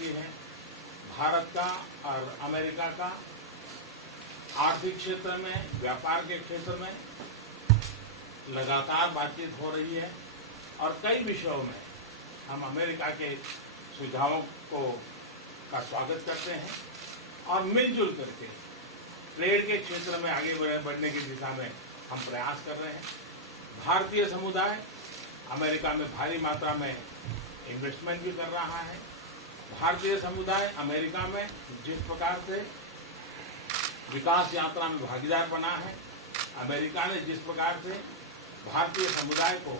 की है। भारत का और अमेरिका का आर्थिक क्षेत्र में, व्यापार के क्षेत्र में लगातार बातचीत हो रही है और कई विषयों में हम अमेरिका के सुझावों का स्वागत करते हैं और मिलजुल करके ट्रेड के क्षेत्र में आगे बढ़ने की दिशा में हम प्रयास कर रहे हैं। भारतीय समुदाय अमेरिका में भारी मात्रा में इन्वेस्टमेंट भी कर रहा है। भारतीय समुदाय अमेरिका में जिस प्रकार से विकास यात्रा में भागीदार बना है, अमेरिका ने जिस प्रकार से भारतीय समुदाय को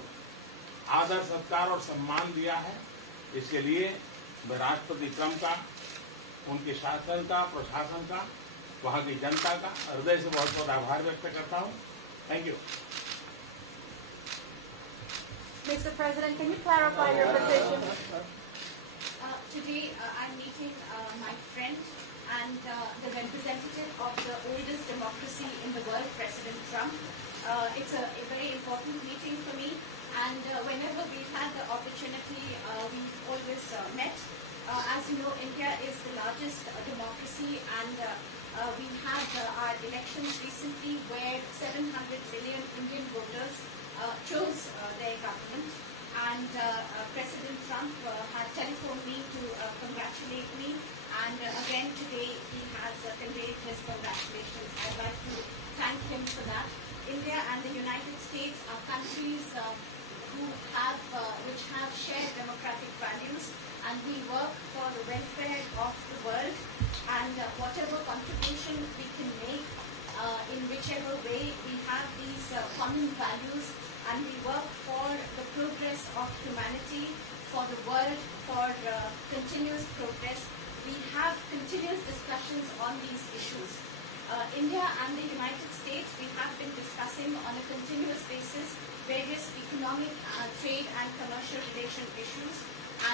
आदर, सत्कार और सम्मान दिया है, इसके लिए मैं राष्ट्रपति ट्रंप का, उनके शासन का, प्रशासन का, वहाँ की जनता का हृदय से बहुत बहुत आभार व्यक्त करता हूँ। Thank you. Mr. President, can you clarify your position? Today, I'm meeting my friend and the representative of the oldest democracy in the world, President Trump. It's a very important meeting for me, and whenever we've had the opportunity, we've always met. As you know, India is the largest democracy, and we had our elections recently where 700 million Indian voters chose their government, and President Trump had telephoned me to congratulate me, and again today he has conveyed his congratulations. I'd like to thank him for that. India and the United States are countries which have shared democratic values, and we work for the welfare of the world, and whatever contribution we can make in whichever way, we have these common values, and we work for the progress of humanity, for the world, for continuous progress. We have continuous discussions on these issues. India and the United States, we have been discussing on a continuous basis various economic, trade and commercial relation issues,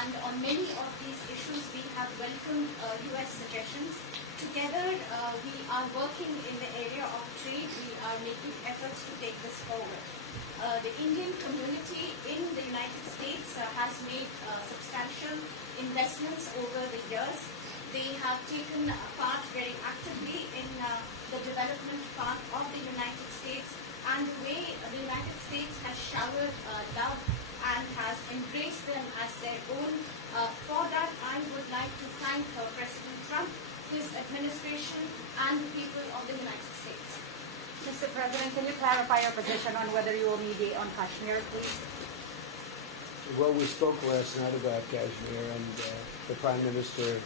and on many of these issues we have welcomed US suggestions. Together we are working in the area of trade. We are making efforts to take this forward. The Indian community in the United States has made substantial investments over the years. They have taken part very actively in the development part of the United States, and the way the United States has showered love and has embraced them as their own. For that, I would like to thank President Trump, his administration, and the people of the United States. Mr. President, can you clarify your position on whether you will mediate on Kashmir, please? Well, we spoke last night about Kashmir, and the Prime Minister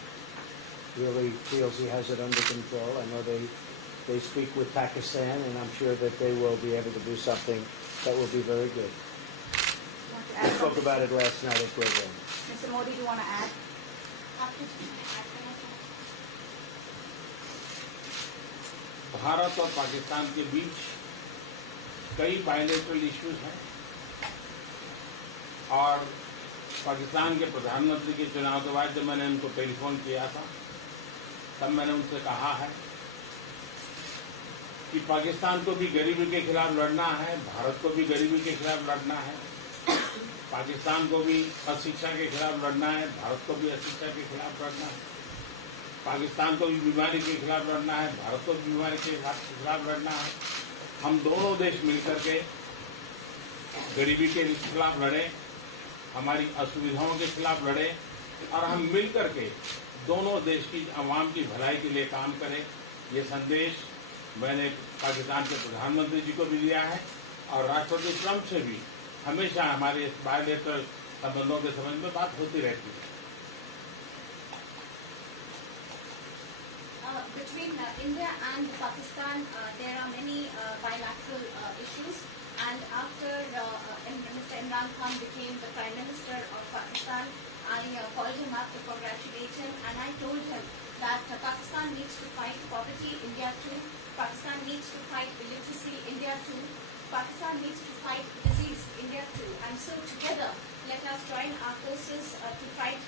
really feels he has it under control. I know they speak with Pakistan, and I'm sure that they will be able to do something that will be very good. We spoke about it last night at program. Mr. Modi, do you want to add? Bharat और पाकिस्तान के बीच कई bilateral issues हैं और पाकिस्तान के प्रधानमंत्री के चुनाव के बाद जब मैंने उनको टेलीफोन किया था, तब मैंने उनसे कहा है कि पाकिस्तान को भी गरीबी के खिलाफ लड़ना है, भारत को भी गरीबी के खिलाफ लड़ना है, पाकिस्तान को भी अशिक्षा के खिलाफ लड़ना है, भारत को भी अशिक्षा के खिलाफ लड़ना है, पाकिस्तान को भी बीमारी के खिलाफ लड़ना है, भारत को भी बीमारी के खिलाफ लड़ना है। हम दोनों देश मिलकर के गरीबी के खिलाफ लड़े, हमारी असुविधाओं के खिलाफ लड़े, और हम मिलकर के दोनों देश की आवाम की भलाई के लिए काम करें। ये संदेश मैंने पाकिस्तान के प्रधानमंत्री जी को भी दिया है और राष्ट्रपति ट्रंप से भी हमेशा हमारे बायलैटरल संबंधों के संबंध में बात होती रहती है। Between India and Pakistan, there are many bilateral issues, and after Mr. Imran Khan became the Prime Minister of Pakistan, I called him up to congratulate him, and I told him that Pakistan needs to fight poverty, India too. Pakistan needs to fight illiteracy, India too. Pakistan needs to fight disease, India too. And so together, let us join our forces to fight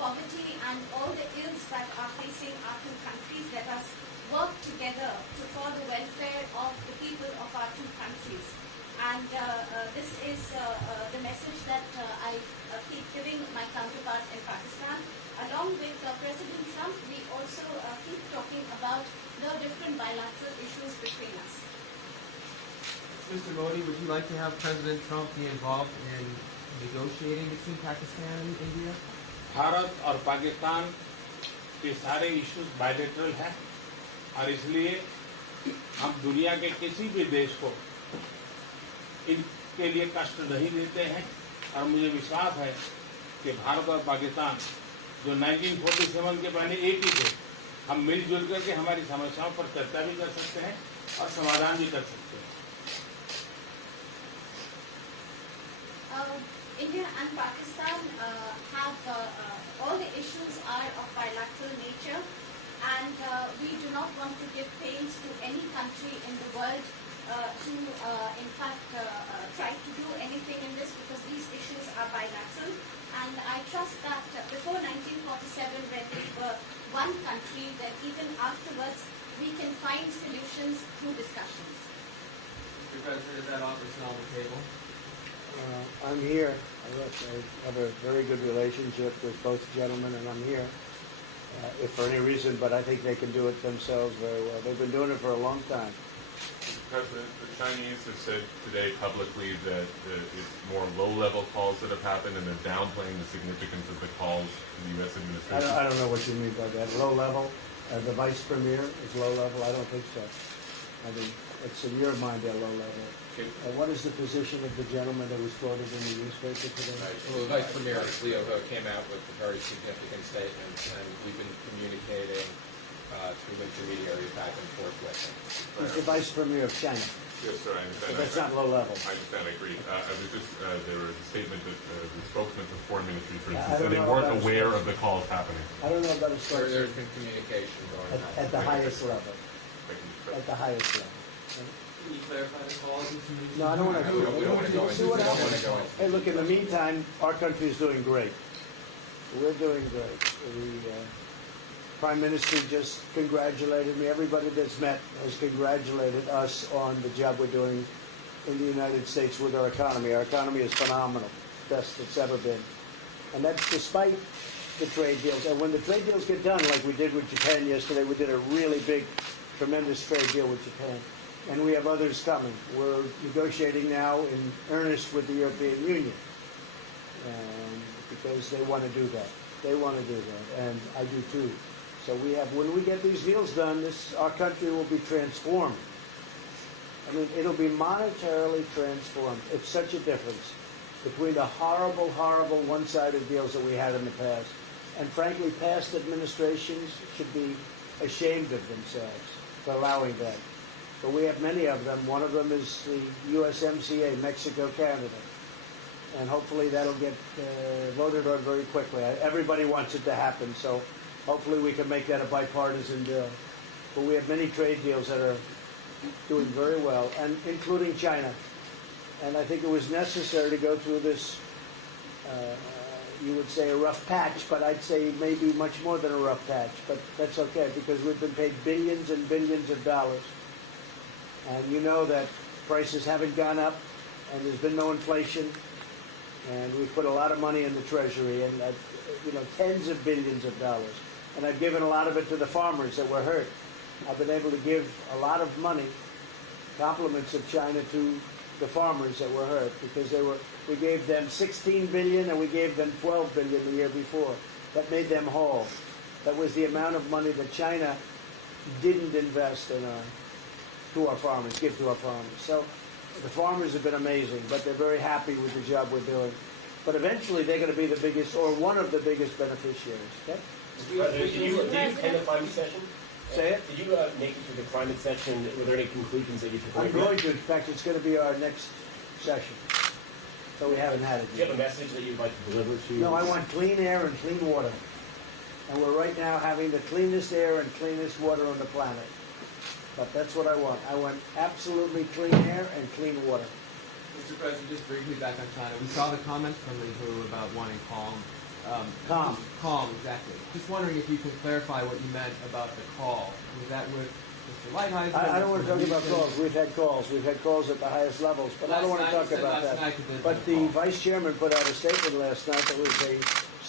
poverty and all the ills that are facing our two countries. Let us work together for the welfare of the people of our two countries. And this is the message that I keep giving my counterpart in Pakistan. along with President Trump, we also keep talking about the different bilateral issues between us. Mr. Modi, would you like to have President Trump be involved in negotiating between Pakistan and India? Bharat और पाकिस्तान के सारे issues bilateral हैं और इसलिए हम दुनिया के किसी भी देश को इनके लिए कष्ट नहीं देते हैं और मुझे विश्वास है कि भारत और पाकिस्तान जो 1947 के पहले एक ही थे, हम मिलजुल करके हमारी समस्याओं पर चर्चा भी कर सकते हैं और समाधान भी कर सकते हैं। India and Pakistan have all the issues are of bilateral nature, and we do not want to give pains to any country in the world to, in fact, try to do anything in this, because these issues are bilateral. And I trust that before 1947, when we were one country, that even afterwards we can find solutions through discussions. Mr. President, is that offer still on the table? I'm here. I have a very good relationship with both gentlemen, and I'm here. If for any reason, but I think they can do it themselves very well. They've been doing it for a long time. Mr. President, the Chinese have said today publicly that it's more low-level calls that have happened, and they're downplaying the significance of the calls to the U.S. administration. I don't know what you mean by that. Low level? The vice premier is low level? I don't think so. I mean, it's in your mind they're low level. What is the position of the gentleman that was quoted in the newspaper today? Well, the Vice Premier Leo Ho came out with a very significant statement, and we've been communicating through intermediaries back and forth with him. He's the vice premier of China. Yes, sir, I understand. But that's not low level. I understand, I agree. I was just, there was a statement that the spokesman for foreign ministry, for I instance, don't said they know weren't about aware of the calls happening. I don't know about his There's been communication going on. at the highest level. Thank you. At the highest level. Can you clarify the calls, Mr. Modi? No, I don't want to. We don't want to go into. See We what don't want happens. to go into. Hey, look, in the meantime, our country is doing great. We're doing great. The Prime Minister just congratulated me. Everybody that's met has congratulated us on the job we're doing in the United States with our economy. Our economy is phenomenal, best it's ever been. And that's despite the trade deals. And when the trade deals get done, like we did with Japan yesterday, we did a really big, tremendous trade deal with Japan. And we have others coming. We're negotiating now in earnest with the European Union, because they want to do that. They want to do that, and I do too. So we have, when we get these deals done, our country will be transformed. I mean, it'll be monetarily transformed. It's such a difference between the horrible, horrible one-sided deals that we had in the past. And frankly, past administrations should be ashamed of themselves for allowing that. But we have many of them. One of them is the USMCA, Mexico-Canada. And hopefully that'll get voted on very quickly. Everybody wants it to happen, so hopefully we can make that a bipartisan bill. But we have many trade deals that are doing very well, and including China. And I think it was necessary to go through this, you would say a rough patch, but I'd say maybe much more than a rough patch. But that's okay, because we've been paid billions and billions of dollars. And you know that prices haven't gone up, and there's been no inflation, and we've put a lot of money in the Treasury, and tens of billions of dollars. And I've given a lot of it to the farmers that were hurt. I've been able to give a lot of money, compliments of China, to the farmers that were hurt, because we gave them 16 billion and we gave them 12 billion the year before. That made them whole. That was the amount of money that China didn't invest in to our farmers, give to our farmers. So the farmers have been amazing, but they're very happy with the job we're doing. But eventually they're going to be the biggest, or one of the biggest beneficiaries. Okay? Did you attend the climate session? Say it? Did you make it to the climate session? Were there any conclusions that you took away I'm from it? going to. In fact, it's going to be our next session. So we haven't had it Do you have yet. a message that you'd like to deliver to? No, I want clean air and clean water. And we're right now having the cleanest air and cleanest water on the planet. But that's what I want. I want absolutely clean air and clean water. Mr. President, just briefly back on China. We saw the comments from the WHO about wanting calm. Calm. Calm, exactly. Just wondering if you can clarify what you meant about the call. Was that with Mr. Lighthizer? I don't want to talk about Houston? calls. We've had calls. We've had calls at the highest levels, but I don't want to talk about that. But the vice chairman put out a statement last night that was a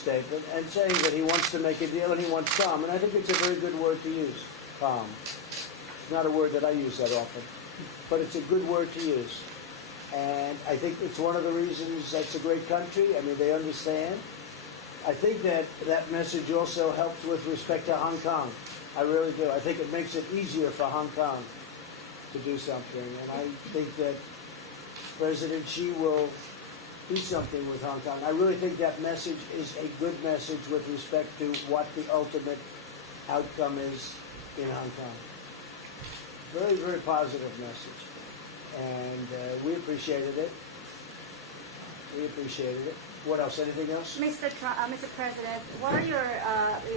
statement and saying that he wants to make a deal and he wants calm. And I think it's a very good word to use, calm. It's not a word that I use that often, but it's a good word to use. And I think it's one of the reasons that's a great country. I mean, they understand. I think that that message also helps with respect to Hong Kong. I really do. I think it makes it easier for Hong Kong to do something. And I think that President Xi will do something with Hong Kong. I really think that message is a good message with respect to what the ultimate outcome is in Hong Kong. Very, very positive message. And we appreciated it. We appreciated it. What else? Anything else? Mr. President, what are your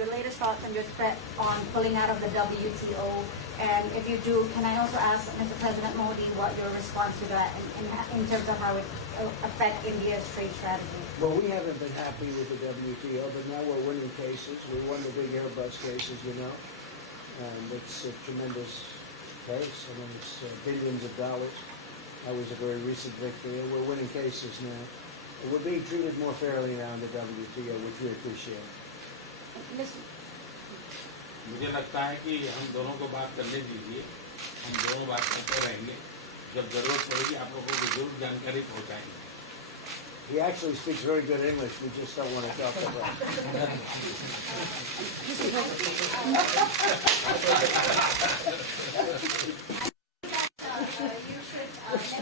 latest thoughts on your threat on pulling out of the WTO? And if you do, can I also ask Mr. President Modi what your response to that in terms of how it affect India's trade strategy? Well, we haven't been happy with the WTO, but now we're winning cases. We won the big Airbus case, as you know, and it's a tremendous case. I mean, it's billions of dollars. That was a very recent victory, and we're winning cases now. And we're being treated more fairly now in the WTO, which we appreciate. मुझे लगता है कि हम दोनों को बात करने दीजिए, हम दोनों बात करते रहेंगे, जब जरूरत पड़ेगी आप लोगों को जरूर जानकारी पहुंचाएंगे. He actually speaks very good English. We just don't want to talk about it. You should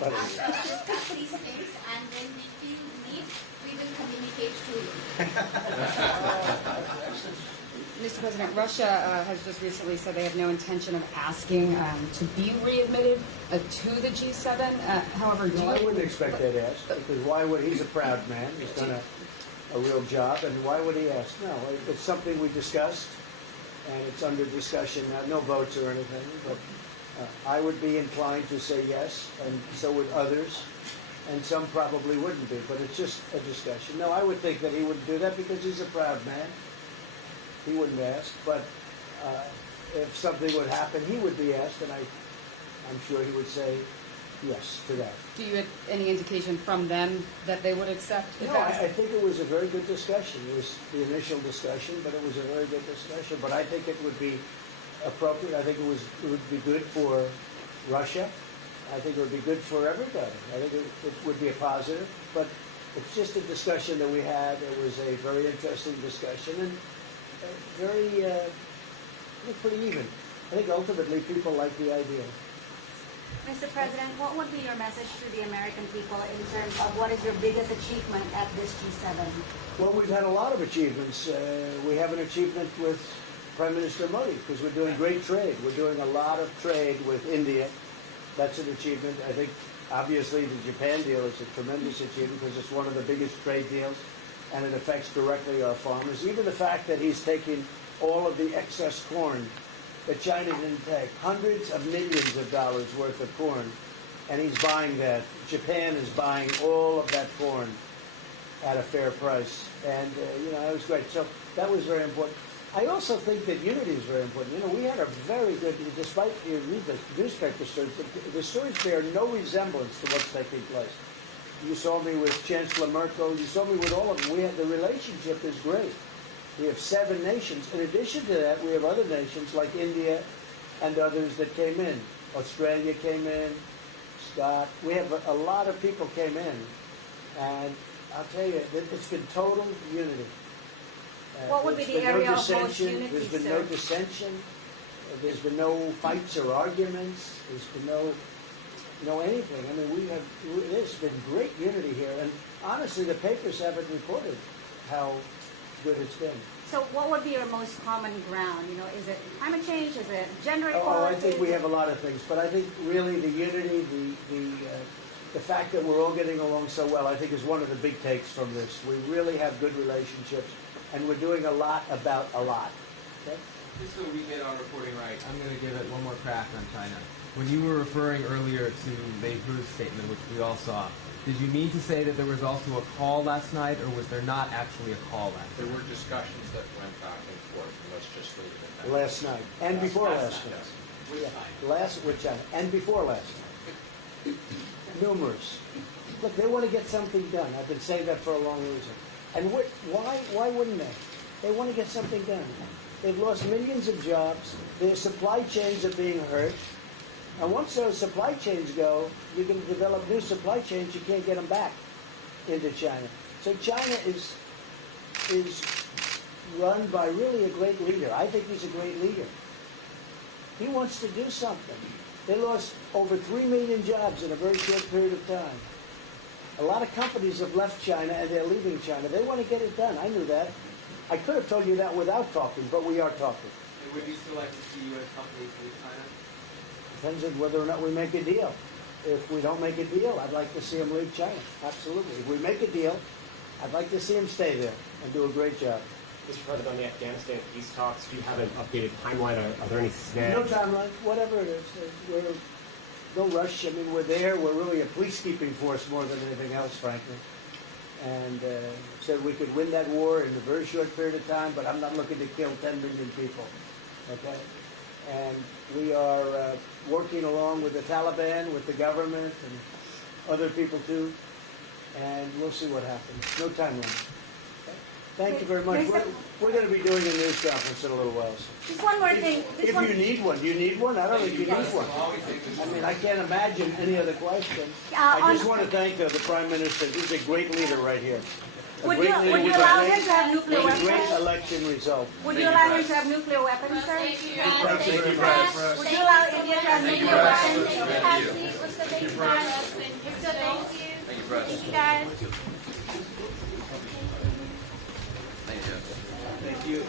let us discuss these things, and when we feel need, we will communicate to you. Mr. President, Russia has just recently said they have no intention of asking to be readmitted to the G7. However, No, I wouldn't expect that ask, because why would he's a proud man. He's done a real job, and why would he ask? No, it's something we discussed, and it's under discussion now. No votes or anything, but I would be inclined to say yes, and so would others, and some probably wouldn't be, but it's just a discussion. No, I would think that he wouldn't do that because he's a proud man. He wouldn't ask, but if something would happen, he would be asked, and I'm sure he would say yes to that. do you have any indication from them that they would accept? No, I think it was a very good discussion. It was the initial discussion, but it was a very good discussion. But I think it would be appropriate. I think it would be good for Russia. I think it would be good for everybody. I think it would be a positive. But it's just a discussion that we had. It was a very interesting discussion and very, pretty even. I think ultimately people like the idea. Mr. President, what would be your message to the American people in terms of what is your biggest achievement at this G7? Well, we've had a lot of achievements. We have an achievement with Prime Minister Modi because we're doing great trade. We're doing a lot of trade with India. That's an achievement. I think, obviously, the Japan deal is a tremendous achievement because it's one of the biggest trade deals, and it affects directly our farmers. Even the fact that he's taking all of the excess corn that China didn't take, hundreds of millions of dollars worth of corn, and he's buying that. Japan is buying all of that corn at a fair price, and it was great. So that was very important. I also think that unity is very important. We had a very good, despite you read the newspaper stories, the stories bear no resemblance to what's taking place. You saw me with Chancellor Merkel. You saw me with all of them. The relationship is great. We have 7 nations. In addition to that, we have other nations like India and others that came in. Australia came in, Scott. We have a lot of people came in. And I'll tell you, it's been total unity. What would be the area of most unity, There's been sir? no dissension. There's been no fights or arguments. There's been no anything. I mean, there's been great unity here. And honestly, the papers haven't reported how good it's been. So what would be your most common ground? Is it climate change? Is it gender Oh, equality? I think we have a lot of things, but I think really the unity, the fact that we're all getting along so well, I think is one of the big takes from this. We really have good relationships, and we're doing a lot about a lot. Okay? Just so we get our reporting right, I'm going to give it one more crack on China. When you were referring earlier to Lei Hu's statement, which we all saw, did you mean to say that there was also a call last night, or was there not actually a call last night? There were discussions that went back and forth, and let's just leave it at that. Last night, and before last night. Yes. With China, and before last night. Numerous. Look, they want to get something done. I've been saying that for a long reason. And why wouldn't they? They want to get something done. They've lost millions of jobs. Their supply chains are being hurt. And once those supply chains go, you're going to develop new supply chains. You can't get them back into China. So China is run by really a great leader. I think he's a great leader. He wants to do something. They lost over 3 million jobs in a very short period of time. A lot of companies have left China and they're leaving China. They want to get it done. I knew that. I could have told you that without talking, but we are talking. And would you still like to see U.S. companies leave China? Depends on whether or not we make a deal. If we don't make a deal, I'd like to see them leave China. Absolutely. If we make a deal, I'd like to see them stay there and do a great job. Mr. President, on the Afghanistan peace talks, do you have an updated timeline? Are there any snags? No timeline, whatever it is. We're no rush. I mean, we're there. We're really a peacekeeping force more than anything else, frankly. And said we could win that war in a very short period of time, but I'm not looking to kill 10 million people. Okay? And we are working along with the Taliban, with the government, and other people too. And we'll see what happens. No timeline. Thank you very much. We're going to be doing a news conference in a little while. So. Just one more thing. If you need one, do you need one? I don't think you need one. I mean, I can't imagine any other question. I just want to thank the Prime Minister. He's a great leader right here. Would you allow him to have nuclear a great weapons? election result. Would you allow him to have nuclear weapons, sir? Thank you, Thank you. Would you allow India to have nuclear weapons? Thank you, guys. Thank you, guys. Thank you.